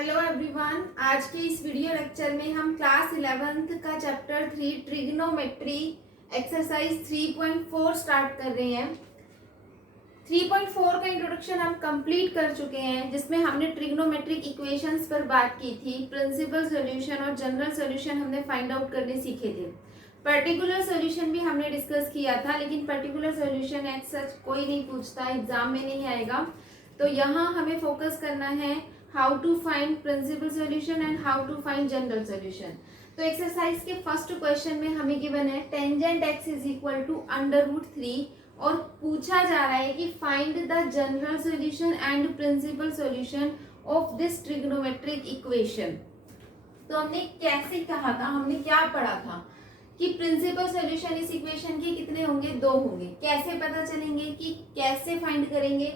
Hello everyone, आज के इस वीडियो लेक्चर में हम क्लास 11th का चैप्टर 3 ट्रिग्नोमेट्री एक्सरसाइज 3.4 स्टार्ट कर रहे हैं। 3.4 का इंट्रोडक्शन हम कंप्लीट कर चुके हैं, जिसमें हमने ट्रिग्नोमेट्रिक इक्वेशंस पर बात की थी। प्रिंसिपल सॉल्यूशन और जनरल सॉल्यूशन हमने फाइंड आउट करने सीखे थे। पर्टिकुलर सॉल्यूशन भी हमने डिस्कस किया था, लेकिन पर्टिकुलर सॉल्यूशन एज सच कोई नहीं पूछता, एग्जाम में नहीं आएगा। तो यहाँ हमें फोकस करना है how to find principal solution and how to find general solution. तो एक्सरसाइज के फर्स्ट क्वेश्चन में हमें गिवन है tangent x is equal to √3 और पूछा जा रहा है कि find the general solution and principal solution of this trigonometric equation. तो हमने कैसे कहा था, हमने क्या पढ़ा था कि प्रिंसिपल सॉल्यूशन इस इक्वेशन के कितने होंगे, 2 होंगे। कैसे पता चलेंगे कि कैसे फाइंड करेंगे।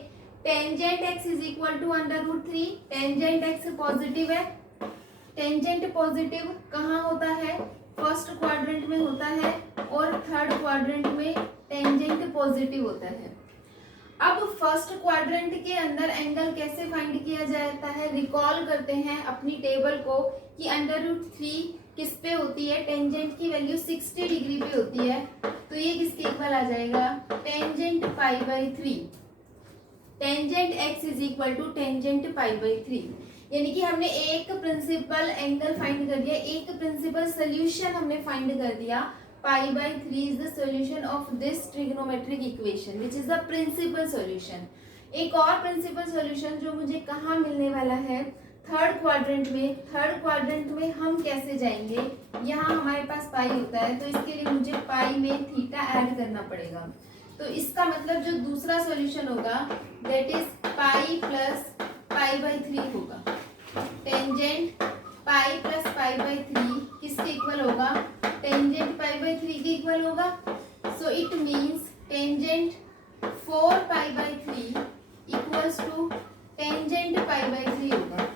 Tangent x is equal to √3। Tangent x positive है। टेंजेंट पॉजिटिव कहाँ होता है, फर्स्ट क्वाड्रेंट में होता है और थर्ड क्वाड्रेंट में टेंजेंट पॉजिटिव होता है। अब फर्स्ट क्वाड्रेंट के अंदर एंगल कैसे फाइंड किया जाता है, रिकॉल करते हैं अपनी टेबल को कि √3 किस पे होती है, टेंजेंट की वैल्यू 60 डिग्री पे होती है। तो ये किसके इक्वल आ जाएगा, tangent π/3। Tangent x is equal to tangent π/3। यानी कि हमने एक प्रिंसिपल एंगल फाइंड कर दिया, एक प्रिंसिपल सोल्यूशन हमने फाइंड कर दिया। π/3 is the solution of this trigonometric equation which is the principal solution. एक और प्रिंसिपल सॉल्यूशन जो मुझे कहाँ मिलने वाला है, थर्ड क्वाड्रेंट में। थर्ड क्वाड्रेंट में हम कैसे जाएंगे, यहाँ हमारे पास पाई होता है, तो इसके लिए मुझे पाई में थीटा ऐड करना पड़ेगा। तो इसका मतलब जो दूसरा सॉल्यूशन होगा दैट इज पाई प्लस π/3 होगा। टेंजेंट पाई प्लस π/3 किसके इक्वल होगा, टेंजेंट π/3 के इक्वल होगा। So it means tangent 4π/3 equals to tangent π/3 होगा।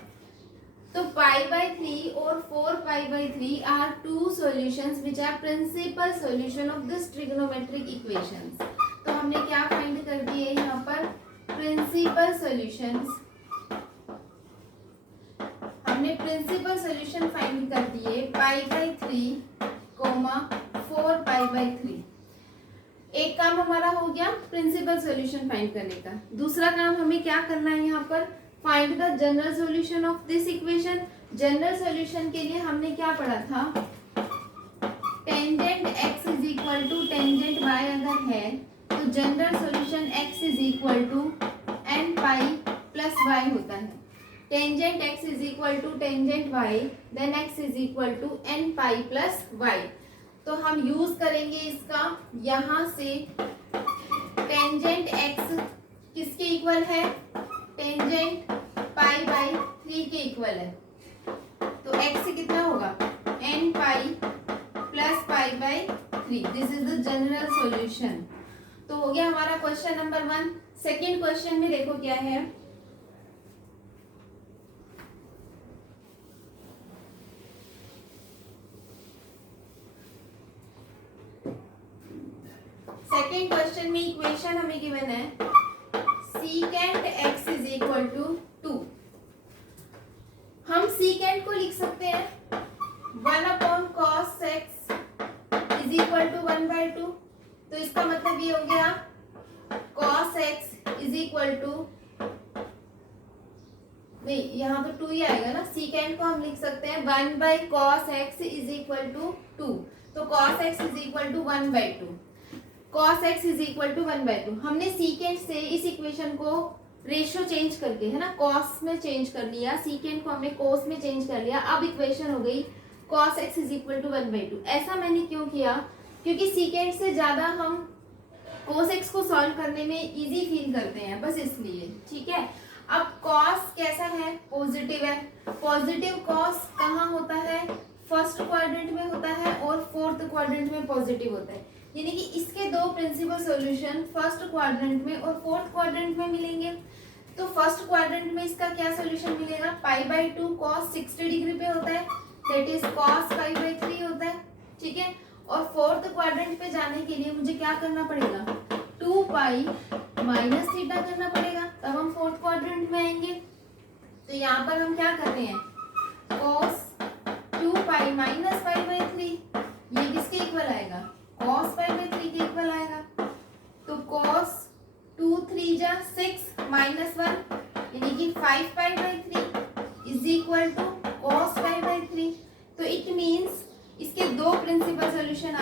तो π/3 और 4π/3 are two solutions which are principal solution of this trigonometric equations. तो हमने क्या फाइंड कर दिए यहाँ पर, प्रिंसिपल सॉल्यूशंस। हमने प्रिंसिपल सॉल्यूशन फाइंड कर दिए π/3, 4π/3। एक काम हमारा हो गया प्रिंसिपल सॉल्यूशन फाइंड करने का। दूसरा काम हमें क्या करना है यहाँ पर, find the general solution of this equation. General solution के लिए हमने क्या पढ़ा था, tangent x is equal to tangent y अगर है तो general solution x is equal to n π plus y होता है। Tangent x is equal to tangent y then x is equal to n π plus y। तो हम use करेंगे इसका, यहाँ से टेंजेंट x किसके इक्वल है, टेंजेंट π/3 के इक्वल है। तो x कितना होगा, n π plus π/3। This is the general solution. तो हो गया हमारा क्वेश्चन नंबर 1। सेकेंड क्वेश्चन में देखो क्या है, सेकेंड क्वेश्चन में इक्वेशन हमें गिवन है secant x is equal to 2। हम सीकेंट को लिख सकते हैं 1/cos x is equal to 1/2। तो इसका मतलब ये हो गया cos x is equal to, नहीं यहाँ तो 2 ही आएगा ना, सीकेंट को हम लिख सकते हैं 1/cos x is equal to 2। तो cos x is equal to 1/2। cos x is equal to 1/2। हमने सीकेंट से इस इक्वेशन को रेशियो चेंज करके, है ना, cos में चेंज कर लिया, सीकेंट को हमने cos में चेंज कर लिया। अब इक्वेशन हो गई cos x is equal to 1/2। ऐसा मैंने क्यों किया, क्योंकि सीकेंट से ज्यादा हम cos x को सॉल्व करने में इजी फील करते हैं, बस इसलिए। ठीक है, अब cos कैसा है, पॉजिटिव है। पॉजिटिव cos कहाँ होता है, फर्स्ट क्वाड्रेंट में होता है और फोर्थ क्वाड्रेंट में पॉजिटिव होता है। यानी कि इसके दो प्रिंसिपल सॉल्यूशन फर्स्ट क्वाड्रेंट में और फोर्थ क्वाड्रेंट में मिलेंगे। तो फर्स्ट क्वाड्रेंट में इसका क्या सॉल्यूशन मिलेगा, π/2 cos 60 डिग्री पे होता है, दैट इज cos π/3 होता है। ठीक है, और फोर्थ क्वाड्रेंट पे जाने के लिए मुझे क्या करना पड़ेगा, 2π माइनस थीटा करना पड़ेगा, तब हम फोर्थ क्वाड्रेंट में आएंगे। तो यहाँ पर हम क्या कर रहे हैं,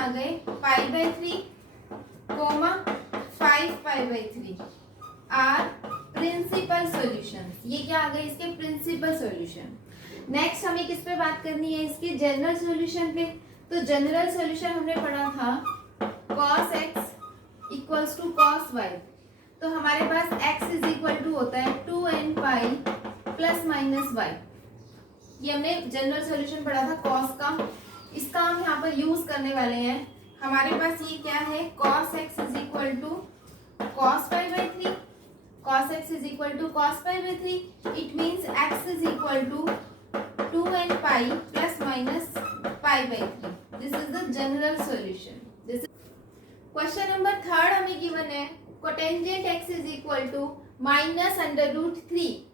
आ गए π/3 कोमा 5π/3 आर प्रिंसिपल सॉल्यूशन। ये क्या आ गए इसके प्रिंसिपल सॉल्यूशन। नेक्स्ट हमें किस पे बात करनी है, इसके जनरल सॉल्यूशन पे। तो जनरल सॉल्यूशन हमने पढ़ा था cos x equals to cos y। तो हमारे पास x इज इक्वल टू होता है 2n pi plus minus y। ये हमने जनरल सॉल्यूशन पढ़ा था cos का, इसका हम यहाँ पर यूज करने वाले हैं। हमारे पास ये क्या है, cos x is equal to cos π/3, cos x is equal to cos π/3। It means x is equal to 2n pi plus minus π/3। This is the general solution. This question number 3 हमें given है cotangent x is equal to -√3।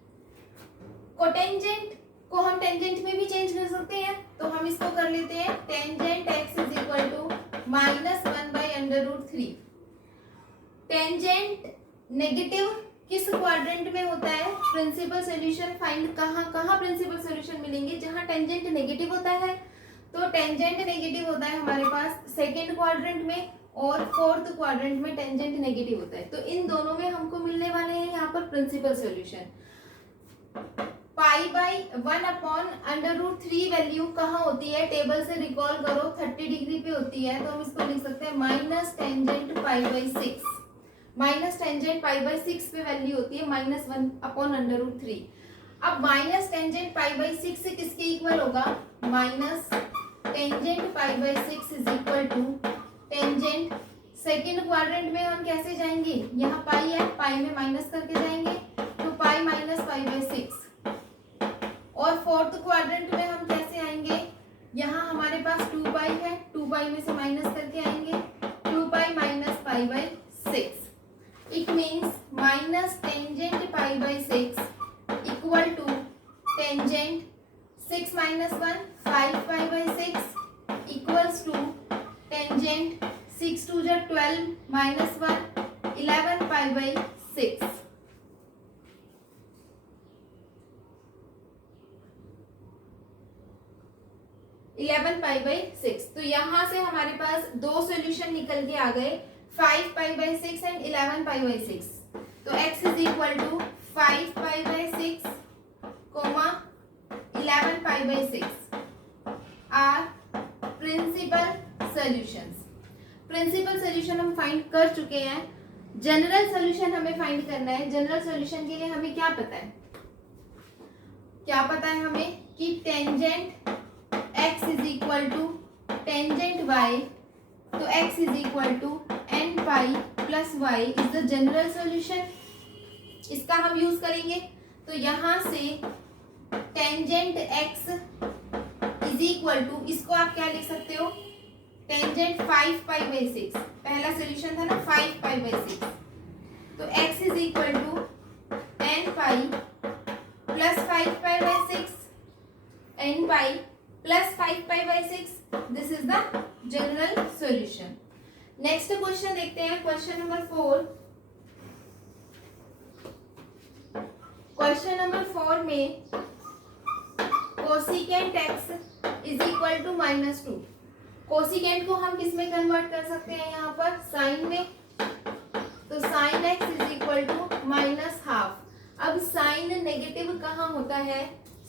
Cotangent को हम tangent में भी change कर सकते हैं, तो हम इसको कर लेते हैं tangent x is equal to -1/√3। Tangent negative किस क्वाड्रेंट में होता है, प्रिंसिपल सॉल्यूशन फाइंड कहाँ प्रिंसिपल सॉल्यूशन मिलेंगे, जहाँ टेंजेंट नेगेटिव होता है। तो टेंजेंट नेगेटिव होता है हमारे पास सेकेंड क्वाड्रेंट में और फोर्थ क्वाड्रेंट में टेंजेंट नेगेटिव होता है। तो इन दोनों में हमको मिलने वाले हैं यहाँ पर प्रिंसिपल सॉल्यूशन। π/1/√3 वैल्यू कहाँ होती है, टेबल से रिकॉल करो 30 डिग्री पे होती है। तो हम इसको लिख सकते हैं माइनस टेंजेंट π/6। माइनस टेंजेंट π/6 पे वैल्यू होती है -1/√3। अब माइनस टेंजेंट π/6 से किसके इक्वल होगा, minus tangent π/6 is equal to tangent. Second quadrant में हम कैसे जाएंगे, यहाँ पाई है, पाई में माइनस करके जाएंगे तो पाई माइनस π/6। और फोर्थ क्वाड्रेंट में हम कैसे आएंगे, यहाँ हमारे पास 2 पाई है, 2 पाई में से माइनस करके आएंगे 2 pi minus π/6। It means minus tangent π/6 equal to tangent 6 minus 1 5 π/6 equals to tangent 6 2 12 minus 1 11 π/6। तो यहाँ से हमारे पास दो सॉल्यूशन निकल के आ गए 5 π/6 एंड 11 π/6। तो x is equal to 5 π/6 comma 11 π/6 are principal solutions. Principal solution हम फाइंड कर चुके हैं। जनरल सॉल्यूशन हमें फाइंड करना है। जनरल सॉल्यूशन के लिए हमें क्या पता है, हमें कि tangent x is equal to tangent y। तो x is equal to n pi plus y is the general solution. इसका हम यूज करेंगे। तो यहाँ से tangent x is equal to, इसको आप क्या लिख सकते हो, टेंजेंट 5 π/6। पहला सॉल्यूशन था ना 5 π/6। तो x is equal to n pi plus 5 π/6 n pi plus 5 π/6। This is the general solution. Next question देखते हैं, क्वेश्चन नंबर 4। क्वेश्चन नंबर 4 में cosecant x is equal to -2। Cosecant को हम किस में कन्वर्ट कर सकते हैं, यहाँ पर साइन में। तो sine x is equal to -12। अब साइन नेगेटिव कहाँ होता है,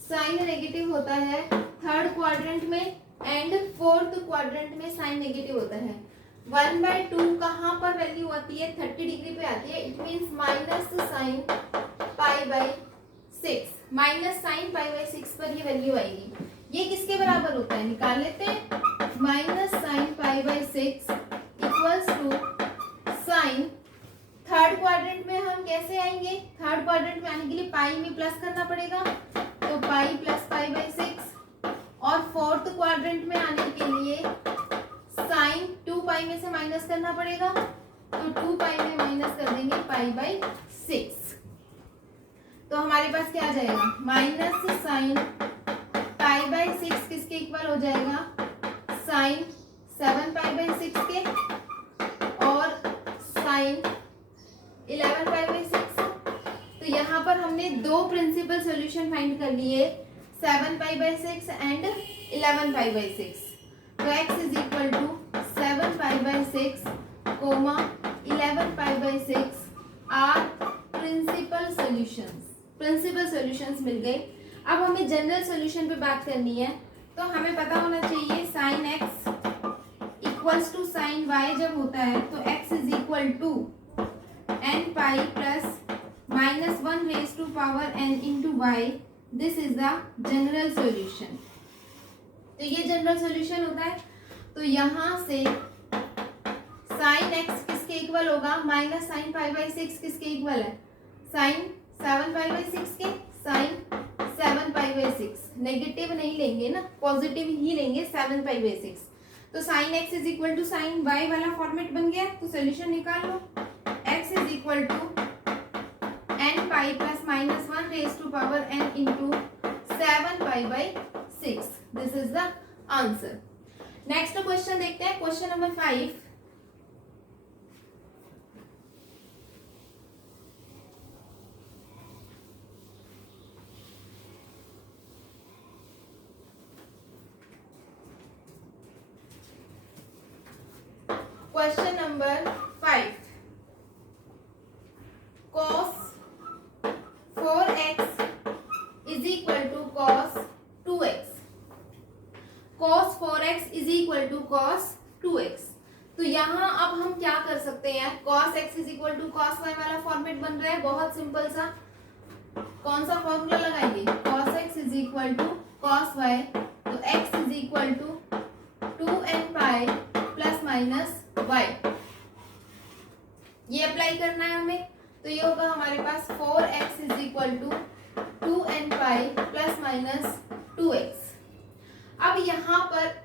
साइन नेगेटिव होता है थर्ड क्वाड्रेंट में एंड फोर्थ क्वाड्रेंट में साइन नेगेटिव होता है। 1/2 कहाँ पर वैल्यू आती है, 30 डिग्री पे आती है। It means minus sine π/6, minus sine π/6 पर ये वैल्यू आएगी। ये किसके बराबर होता है, निकाल लेते हैं। Minus sine π/6 equals to sine, third quadrant में हम कैसे आएंगे, थर्ड क्वाड्रेंट में आने के लिए पाई में प्लस करना पड़ेगा, तो पाई प्लस π/6। और फोर्थ क्वाड्रेंट में आने के लिए साइन 2 पाई में से माइनस करना पड़ेगा, तो 2 पाई में माइनस कर देंगे π/6। तो हमारे पास क्या आ जाएगा, माइनस साइन π/6 किसके इक्वल हो जाएगा, साइन 7 π/6 के, और साइन 11 π/6। तो यहाँ पर हमने दो प्रिंसिपल सॉल्यूशन फाइंड कर लिए, 7 π/6 एंड 11 π/6। तो x is equal to 7 pi by 6 comma 11 pi by 6 are principal solutions मिल गए। अब हमें जनरल सॉल्यूशन पे बात करनी है, तो हमें पता होना चाहिए sine x equals to sine y जब होता है तो x is equal to n pi plus minus 1 raise to power n into y. This is the general solution. तो ये जनरल सॉल्यूशन होता है। तो यहाँ से साइन एक्स किसके इक्वल होगा, माइनस साइन पाई बाई 6 किसके इक्वल है, साइन 7 पाई बाई 6 के, साइन 7 पाई बाई 6। नेगेटिव नहीं लेंगे ना, पॉजिटिव ही लेंगे 7 पाई बाई 6। तो sine x is equal to sine y वाला फॉर्मेट बन गया। तो सोल्यूशन निकाल लो, x is equal to n pi plus minus 1 raise to power n into 7 pi by 6। This is the answer. Next question देखते हैं, question number 5। Question number 5, cos 4x is equal to cos 2x। cos 4x is equal to cos 2x। तो यहाँ अब हम क्या कर सकते हैं, cos x is equal to cos y वाला फॉर्मेट बन रहा है, बहुत सिंपल सा। कौन सा फॉर्मूला लगाएंगे, cos x is equal to cos y, तो x is equal to 2n pi plus minus y। ये अप्लाई करना है हमें, तो ये होगा हमारे पास 4x is equal to 2n pi plus minus 2x। अब यहाँ पर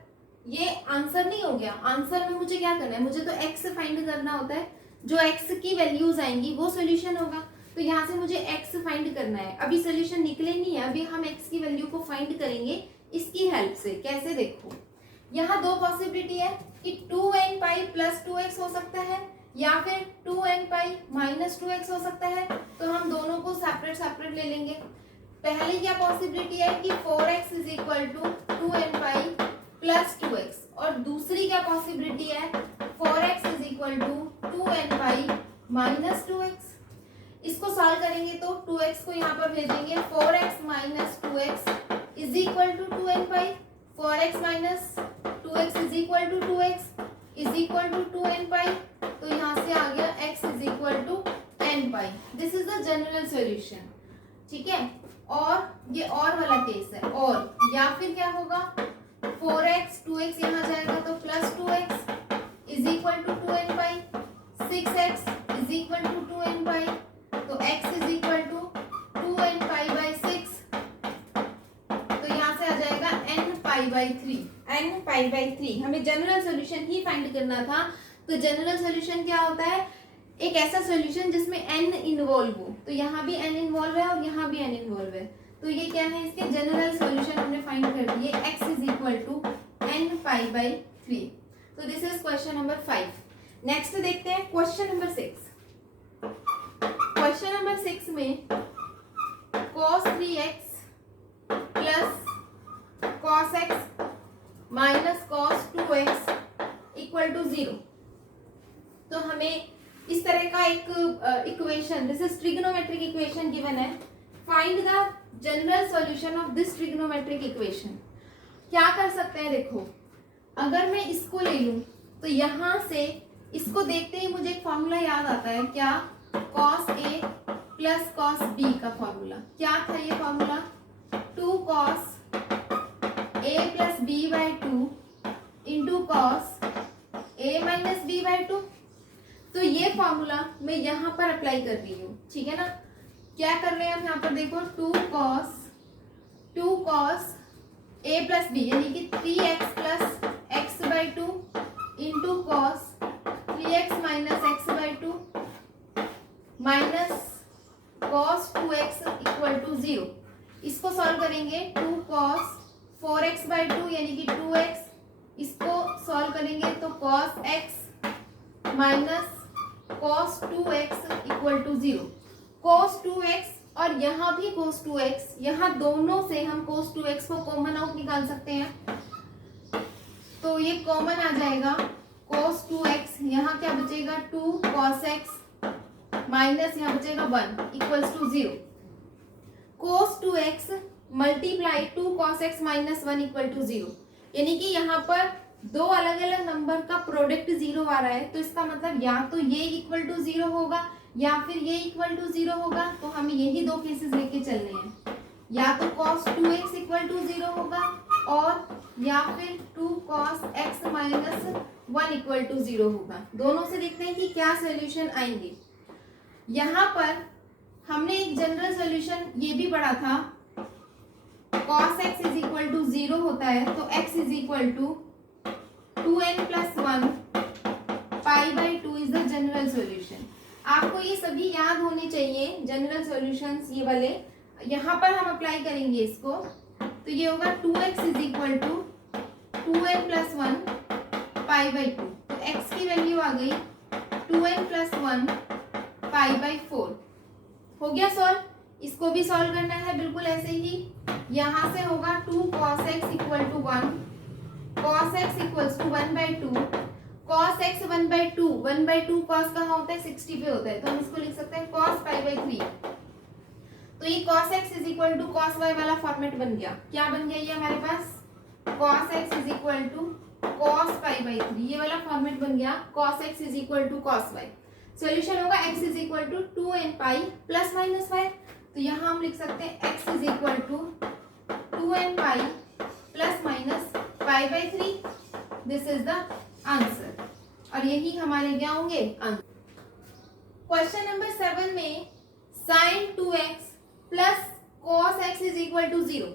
ये आंसर नहीं हो गया, आंसर में मुझे क्या करना है, मुझे तो x फाइंड करना होता है, जो x की वैल्यूज आएंगी वो सॉल्यूशन होगा। तो यहाँ से मुझे x फाइंड करना है, अभी सॉल्यूशन निकले नहीं है, अभी हम x की वैल्यू को फाइंड करेंगे इसकी हेल्प से। कैसे, देखो यहाँ दो पॉसिबिलिटी है कि 2n पाई प्लस 2x हो सकता है या फिर 2n पाई माइनस 2x हो सकता है। तो हम दोनों को सेपरेट ले लेंगे। पहली क्या पॉसिबिलिटी है कि 4x is equal to 2n pi plus 2x, और दूसरी क्या पॉसिबिलिटी है 4x is equal to 2n pi minus 2x। इसको सॉल्व करेंगे तो 2x को यहाँ पर भेजेंगे, 4x minus 2x is equal to 2n pi, 4x minus 2x is equal to 2x is equal to 2n pi. तो यहाँ से आ गया x is equal to n pi. This is the general solution, ठीक है। और ये और वाला केस है, और या फिर क्या होगा 4x 2x यहाँ जाएगा तो plus 2x is equal to 2n pi, 6x is equal to 2n pi, तो x is equal to 2n pi by 6। तो यहाँ से आ जाएगा n pi by 3, n pi by 3। हमें जनरल सॉल्यूशन ही फाइंड करना था। तो जनरल सॉल्यूशन क्या होता है, एक ऐसा सॉल्यूशन जिसमें n इन्वॉल्व हो। तो यहाँ भी n इन्वॉल्व है और यहाँ भी n इन्वॉल्व है, तो ये क्या है, इसके जनरल सॉल्यूशन हमने फाइंड कर दिए, x is equal to n pi by 3। तो this is question number 5। Next देखते हैं क्वेश्चन नंबर 6। क्वेश्चन नंबर 6 में cos 3x plus cos x minus cos 2x equal to 0। तो हमें इस तरह का एक equation, this is trigonometric equation given है। Find the general solution of this trigonometric equation. क्या कर सकते हैं, देखो अगर मैं इसको ले लूं तो यहाँ से इसको देखते ही मुझे एक फॉर्मूला याद आता है, क्या, cos a plus cos b का फॉर्मूला। क्या था ये formula, 2 cos a plus b by 2 into cos a minus b by 2। तो ये फॉर्मूला मैं यहाँ पर अप्लाई कर रही हूँ, ठीक है ना। क्या कर रहे हैं हम यहाँ पर, देखो 2 cos a प्लस b यानी कि 3x plus x by 2 into cos 3x minus x by 2 minus cos 2x equal to 0। इसको सॉल्व करेंगे, 2 cos 4x बाई 2 यानी कि 2x, इसको सॉल्व करेंगे तो cos x minus cos 2x equal to 0। cos 2x और यहाँ भी cos 2x, यहाँ दोनों से हम cos 2x को कॉमन आउट निकाल सकते हैं। तो ये कॉमन आ जाएगा cos 2x, यहाँ क्या बचेगा 2 cos x माइनस यहाँ बचेगा 1 equals to 0। cos 2x multiply 2 cos x minus 1 equal to 0, यानी कि यहाँ पर दो अलग अलग नंबर का प्रोडक्ट 0 आ रहा है, तो इसका मतलब या तो ये इक्वल टू 0 होगा या फिर ये इक्वल टू 0 होगा। तो हमें यही दो केसेस लेके चलने हैं, या तो cos 2x इक्वल टू 0 होगा और या फिर 2 cos x minus 1 equal to 0 होगा। दोनों से देखते हैं कि क्या सोल्यूशन आएंगे। यहाँ पर हमने एक जनरल सोल्यूशन ये भी पढ़ा था, cos x is equal to 0 होता है तो x is equal to 2n plus 1 pi by 2 is the general solution. आपको ये सभी याद होने चाहिए जनरल सॉल्यूशंस ये वाले। यहाँ पर हम अप्लाई करेंगे इसको, तो ये होगा 2x is equal to 2n plus 1 pi by 2। तो x की वैल्यू आ गई 2n प्लस 1 पाई बाई 4। हो गया सॉल्व। इसको भी सॉल्व करना है बिल्कुल ऐसे ही। यहाँ से होगा 2 cos x equal to 1, cos x equals to 1 by 2, cos x 1 by 2, 1 by 2 cos कहाँ होता है 60 पे होता है, तो हम इसको लिख सकते हैं cos पाई बाई 3। तो ये cos x is equal to cos y वाला फॉर्मेट बन गया। क्या बन गया ये हमारे पास, cos x is equal to cos pi by 3, ये वाला फॉर्मेट बन गया cos x is equal to cos y। Solution होगा x is equal to 2n pi plus minus 5। तो यहाँ हम लिख सकते हैं x is equal to 2n pi plus minus pi by 3। This is the answer, और यही हमारे क्या होंगे आंसर। क्वेश्चन नंबर 7 में sin 2x plus cos x is equal to 0,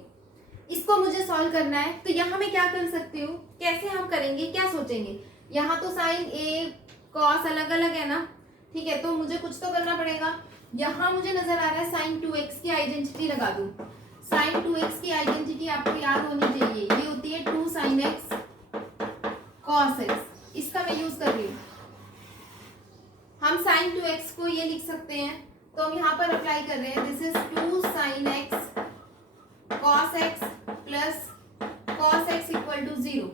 इसको मुझे सॉल्व करना है। तो यहाँ मैं क्या कर सकती हूँ, कैसे हम करेंगे, क्या सोचेंगे। यहाँ तो sin a cos अलग अलग है ना, ठीक है, तो मुझे कुछ तो करना पड़ेगा। यहाँ मुझे नजर आ रहा है sin 2x की आइडेंटिटी लगा दूं। sin 2x की आइडेंटिटी आपको याद होनी चाहिए, ये होती है 2 sin x cos x, इसका मैं यूज कर रही हूँ। हम sin 2x को ये लिख सकते हैं, तो हम यहाँ पर अप्लाई कर रहे हैं, this is 2 sin x cos x plus cos x equal to 0।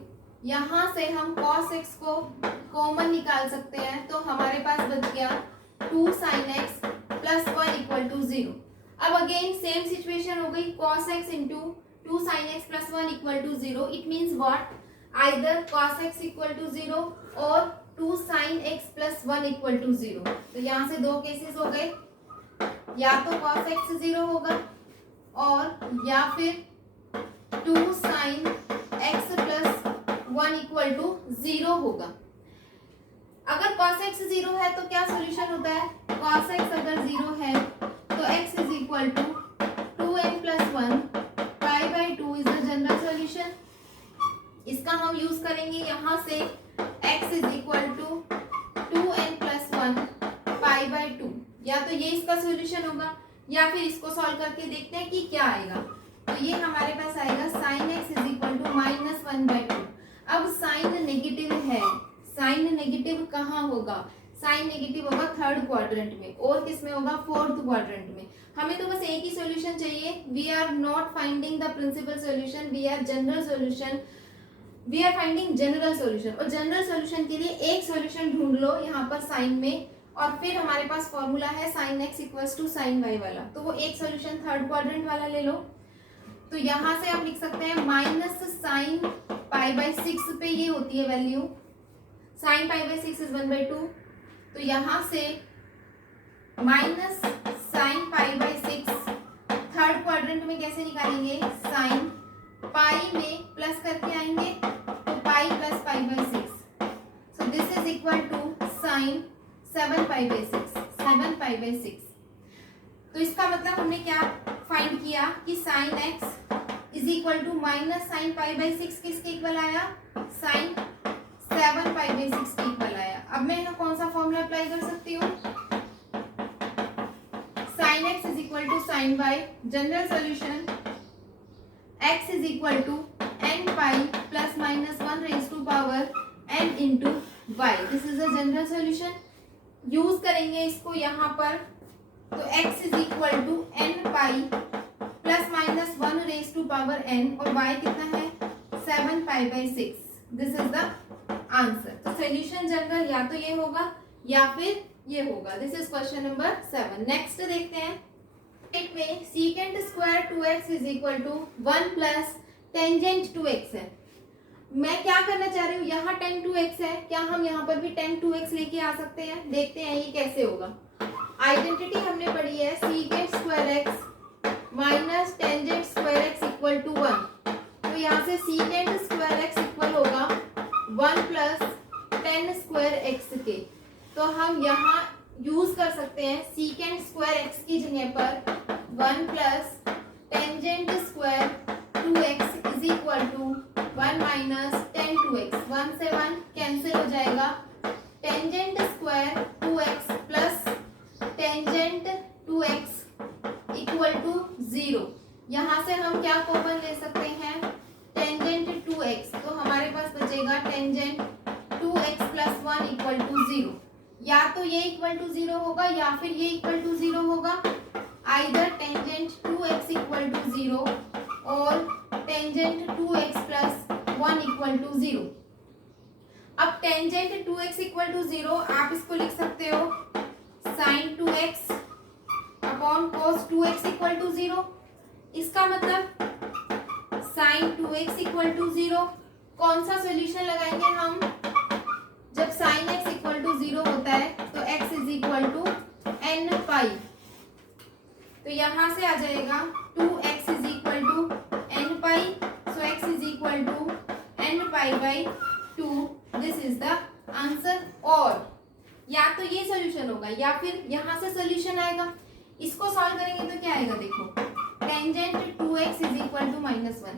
यहाँ से हम cos x को कॉमन निकाल सकते हैं, तो हमारे पास बच गया 2 sin x plus 1 equal to 0। अब अगेन सेम सिचुएशन हो गई, cos x into 2 sin x plus 1 equal to 0। It means what, either cos x equal to 0 और 2 sin x plus 1 equal to 0। तो यहाँ से दो केसेस हो गए, या तो cos x 0 होगा और या फिर 2 sin x plus 1 equal to 0 होगा। अगर cos x 0 है तो क्या सोल्यूशन होता है, cos x अगर 0 है तो x is equal to 2n plus 1 pi by 2 is the general solution. इसका हम यूज करेंगे यहाँ से, x is equal to 2n plus 1 pi by 2, या तो ये इसका सोल्यूशन होगा या फिर इसको सॉल्व करके देखते हैं कि क्या आएगा। तो ये हमारे पास आएगा sin x is equal to minus 1 by 2। अब साइन नेगेटिव है, साइन नेगेटिव कहाँ होगा, साइन नेगेटिव होगा थर्ड क्वाड्रेंट में, और किस में होगा, फोर्थ क्वाड्रेंट में। हमें तो बस एक ही सॉल्यूशन चाहिए, we are not finding the principal solution, we are general solution, we are finding general solution. और जनरल सॉल्यूशन के लिए एक सॉल्यूशन ढूंढ लो यहाँ पर साइन में, और फिर हमारे पास फॉर्मूला है sin x equals to sin y वाला, तो वो एक सॉल्यूशन थर्ड क्वाड्रेंट वाला ले लो। तो यहाँ से आप लिख सकते हैं माइनस साइन पाई बाई 6 पे ये होती है value, sign pi by 6 is 1 by 2। तो यहाँ से minus sine pi by 6 third quadrant में कैसे निकालेंगे, साइन पाई में प्लस करके आएंगे, तो pi plus pi by 6। So this is equal to sine 7 pi by 6, 7 pi by 6। तो इसका मतलब हमने क्या फाइंड किया कि sine x is equal to minus sine pi by 6 किसके इक्वल आया, साइन 7 पाई बाई 6 के इक्वल आया। अब मैं यहाँ कौन सा फॉर्मूला अप्लाई कर सकती हूँ, sine x is equal to sine y, general solution x is equal to n pi plus minus 1 raise to power n into y, this is a general solution. Use करेंगे इसको यहाँ पर, तो x is equal to n pi plus minus 1 raise to power n, और y कितना है 7 pi by 6, this is the answer. तो solution general या तो ये होगा या फिर ये होगा। This is question number 7। Next देखते हैं। इट में secant square 2x is equal to 1 plus tangent 2x है। मैं क्या करना चाह रही हूँ, यहाँ tan 2x है, क्या हम यहाँ पर भी tan 2x लेके आ सकते हैं? देखते हैं ये कैसे होगा। आइडेंटिटी हमने पढ़ी है secant square x minus tangent square x equal to 1। तो यहाँ से सीकेंट स्क्वायर x इक्वल होगा 1 प्लस टेन स्क्वायर x के। तो हम यहाँ यूज कर सकते हैं सीकेंट स्क्वायर x की जगह पर 1 plus tangent square 2x is equal to 1 minus tan 2x। 1 से 1 कैंसिल हो जाएगा। Tangent square 2x plus tangent 2x equal to 0। यहाँ से हम क्या कॉमन ले सकते हैं? Tangent 2x। तो हमारे पास बचेगा tangent 2x plus 1 equal to 0। या तो ये इक्वल टू 0 होगा या फिर ये इक्वल टू 0 होगा। Either tangent 2x equal to 0 और tangent 2x plus 1 equal to 0। अब टेंजेंट 2x इक्वल टू 0 आप इसको लिख सकते हो sine 2x upon cos 2x equal to 0। इसका मतलब साइन 2x इक्वल टू 0। कौन सा सोल्यूशन लगाएंगे हम? जब साइन x इक्वल टू 0 होता है तो x is equal to n pi. तो यहां से आ जाएगा 2x is equal to n pi. So x is equal to n pi by 2। This is the answer. और या तो ये सोल्यूशन होगा या फिर यहां से सोल्यूशन आएगा। इसको सॉल्व करेंगे तो क्या आएगा? देखो tangent 2x is equal to minus 1।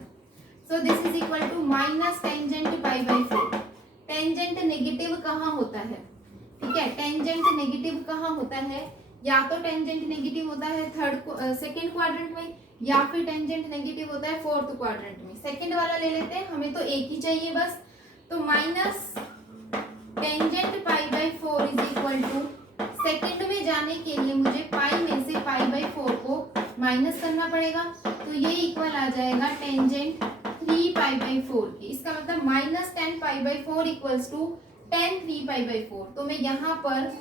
So this is equal to minus tangent pi by 4। Tangent negative कहाँ होता है? ठीक है, टेंजेंट नेगेटिव कहाँ होता है? या तो टेंजेंट नेगेटिव होता है सेकंड क्वाड्रेंट में या फिर टेंजेंट नेगेटिव होता है फोर्थ क्वाड्रेंट में। सेकंड वाला ले लेते हैं, हमें तो एक ही चाहिए बस। तो minus tangent pi by 4 is equal to, second में जाने के लिए मुझे पाई में से पाई बाई 4 को माइनस करना पड़ेगा। तो ये इक्वल आ जाएगा टेंजेंट 3 पाई बाई 4 की। इसका मतलब minus 10 pi by 4 equals to tan 3 pi by 4। तो मैं यहाँ पर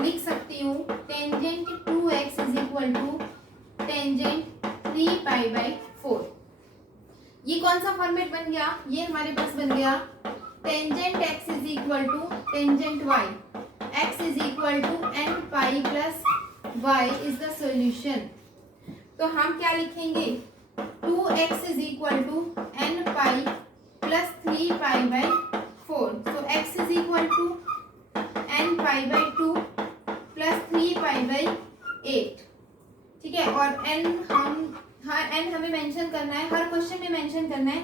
लिख सकती हूँ tangent 2x is equal to tangent 3 pi by 4। ये कौन सा फॉर्मेट बन गया? ये हमारे पास बन गया tangent x is equal to tangent y। x is equal to n pi plus y is the solution. तो हम क्या लिखेंगे? 2x is equal to n pi plus 3 pi by 4। तो x is equal to n pi by 2 plus 3 pi by 8। ठीक है, और n हमें mention करना है, हर क्वेश्चन में मेंशन करना है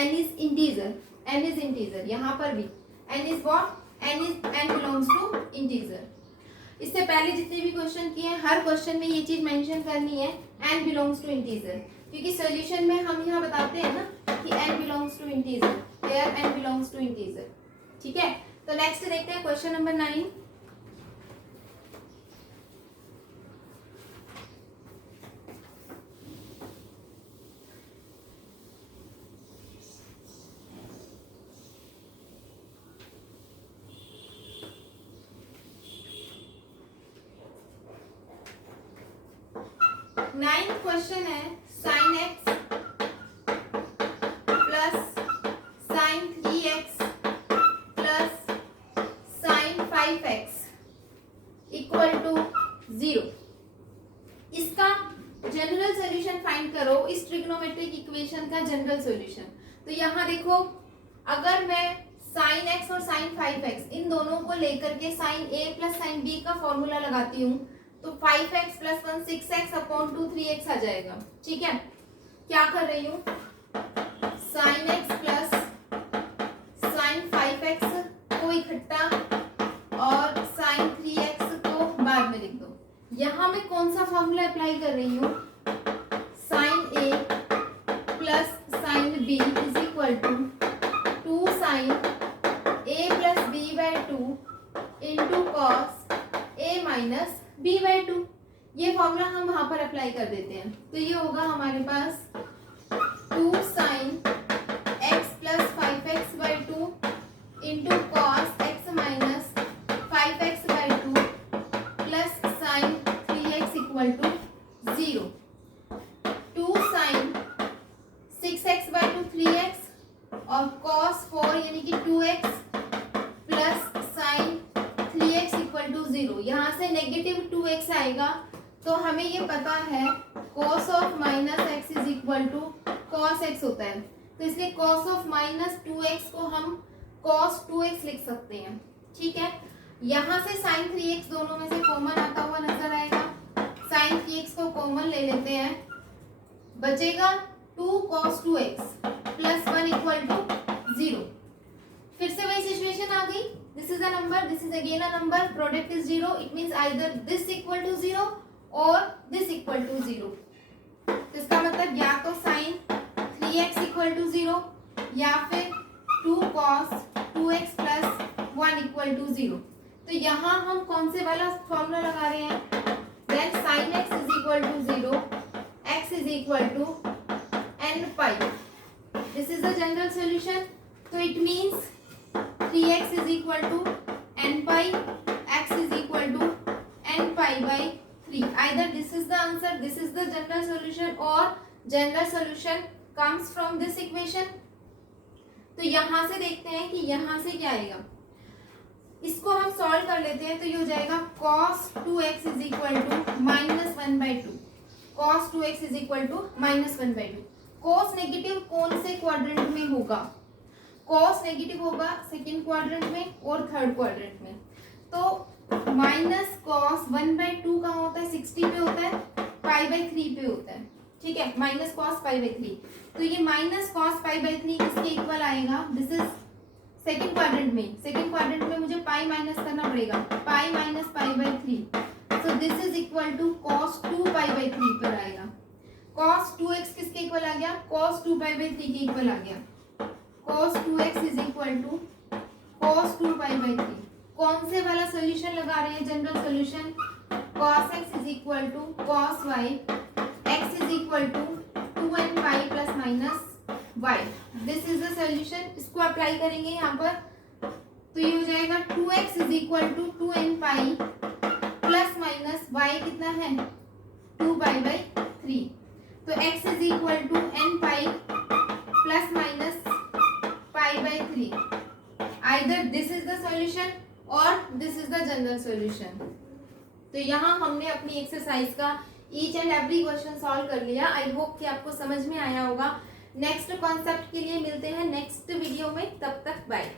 n इज इंटीजर। यहाँ पर भी n is what? n belongs to integer. इससे पहले जितने भी क्वेश्चन किए हैं हर क्वेश्चन में ये चीज मेंशन करनी है n बिलोंग्स टू इंटीजर, क्योंकि सॉल्यूशन में हम यहाँ बताते हैं ना कि n belongs to integer, there n belongs to integer. ठीक है, तो नेक्स्ट देखते हैं क्वेश्चन नंबर 9। नाइन्थ क्वेश्चन है sine x plus sine 3x plus sine 5x equal to 0। इसका जनरल सॉल्यूशन फाइंड करो, इस ट्रिग्नोमेट्रिक इक्वेशन का जनरल सॉल्यूशन। तो यहाँ देखो, अगर मैं साइन x और साइन 5x इन दोनों को लेकर के sine a plus sine b का फॉर्मूला लगाती हूँ तो 5x plus 1 6x upon 2 3x आ जाएगा। ठीक है, क्या कर रही हूँ? Sine x plus sine 5x को इकट्ठा और साइन 3x को बाद में लिख दो। यहाँ मैं कौन सा फॉर्मूला अप्लाई कर रही हूँ? Sine a plus sine b is equal to 2 sine a plus b by 2 into cos a minus b by 2। ये फॉर्मूला हम वहां पर अप्लाई कर देते हैं। तो ये होगा हमारे पास 2 sine x plus 5x by 2 into cos और cos 4 यानी कि 2x plus sin 3x equal to 0। यहाँ से नेगेटिव 2x आएगा तो हमें ये पता है cos of minus x is equal to cos x होता है, तो इसलिए cos ऑफ माइनस 2x को हम cos 2x लिख सकते हैं। ठीक है, यहाँ से sin 3x दोनों में से कॉमन आता हुआ नजर आएगा। sin 3x को कॉमन ले लेते हैं, बचेगा 2 cos 2x plus 1 equal to 0। फिर से वही सिचुएशन आ गई, this is a number, this is again a number, product is 0, it means either this equal to 0 और दिस इक्वल टू 0। तो इसका मतलब या तो sin 3x इक्वल टू 0 या फिर 2 cos 2x plus 1 equal to 0। तो यहाँ हम कौन से वाला फॉर्मूला लगा रहे हैं, then sin x is equal to 0, x is equal to n pi, this is the general solution. तो it means 3x is equal to n pi, x is equal to n pi by 3। either this is the answer, this is the general solution or general solution comes from this equation। तो यहाँ से देखते हैं कि यहाँ से क्या आएगा, इसको हम सॉल्व कर लेते हैं। तो ये हो जाएगा cos 2x is equal to minus 1/2, cos 2x is equal to minus 1/2। cos negative कौन से क्वाड्रेंट में होगा, cos नेगेटिव होगा सेकेंड क्वाड्रेंट में और थर्ड क्वाड्रेंट में। तो माइनस cos 1/2 कहाँ होता है, 60 पे होता है, π/3 पे होता है। ठीक है, माइनस cos π/3, तो ये माइनस cos π/3 किसके इक्वल आएगा, दिस इज सेकेंड क्वाड्रेंट में। सेकेंड क्वाड्रेंट में मुझे पाई माइनस करना पड़ेगा, pi minus π/3, so this is equal to cos 2 π/3 पर आएगा। cos 2x किसके इक्वल आ गया, cos 2 π/3 के इक्वल आ गया। cos 2x is equal to cos 2 π/3। कौन से वाला सॉल्यूशन लगा रहे हैं, general solution. cos x is equal to cos y, x is equal to 2n pi plus minus y, this is the solution. इसको apply करेंगे यहाँ पर, तो ये हो जाएगा 2x is equal to 2n pi plus minus y कितना है 2 π/3, तो x is equal to n pi plus minus π/3। Either this is the solution और this is the general solution. तो यहाँ हमने अपनी एक्सरसाइज का each and every question solve कर लिया। आई होप कि आपको समझ में आया होगा। नेक्स्ट कॉन्सेप्ट के लिए मिलते हैं नेक्स्ट वीडियो में, तब तक बाय।